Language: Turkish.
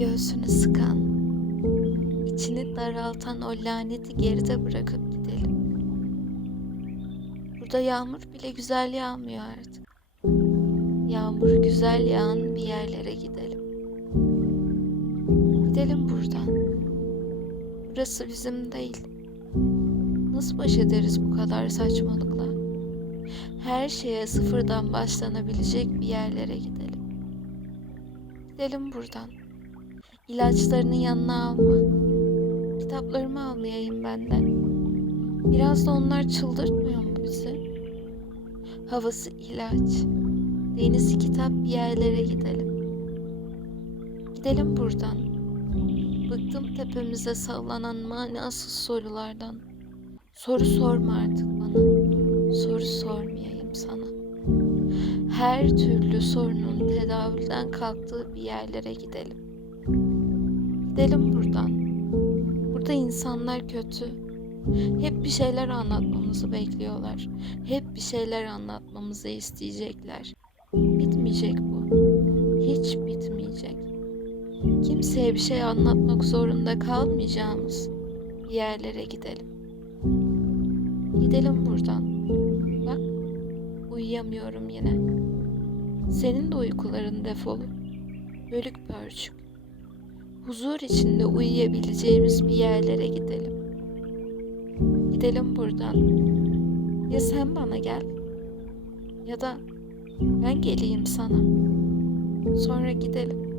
göğsünü sıkan, içini daraltan o laneti geride bırakıp gidelim. Burada yağmur bile güzel yağmıyor artık. Yağmur güzel yağan bir yerlere gidelim. Gidelim buradan. Burası bizim değil. Nasıl baş ederiz bu kadar saçmalıkla? Her şeye sıfırdan başlanabilecek bir yerlere gidelim. Gidelim buradan. İlaçlarını yanına alma. Kitaplarımı almayayım benden. Biraz da onlar çıldırtmıyor mu bizi? Havası ilaç. Denizi kitap bir yerlere gidelim. Gidelim buradan. Bıktım tepemize sallanan manasız sorulardan. Soru sorma artık bana. Soru sormayayım sana. Her türlü sorunun tedavülden kalktığı bir yerlere gidelim. Gidelim buradan. Burada insanlar kötü. Hep bir şeyler anlatmamızı bekliyorlar. Hep bir şeyler anlatmamızı isteyecekler. Bitmeyecek bu. Hiç bitmeyecek. Kimseye bir şey anlatmak zorunda kalmayacağımız bir yerlere gidelim. Gidelim buradan. Bak, uyuyamıyorum yine. Senin de uykuların defolu. Bölük pörçük. Huzur içinde uyuyabileceğimiz bir yerlere gidelim. Gidelim buradan. Ya sen bana gel ya da ben geleyim sana. Sonra gidelim.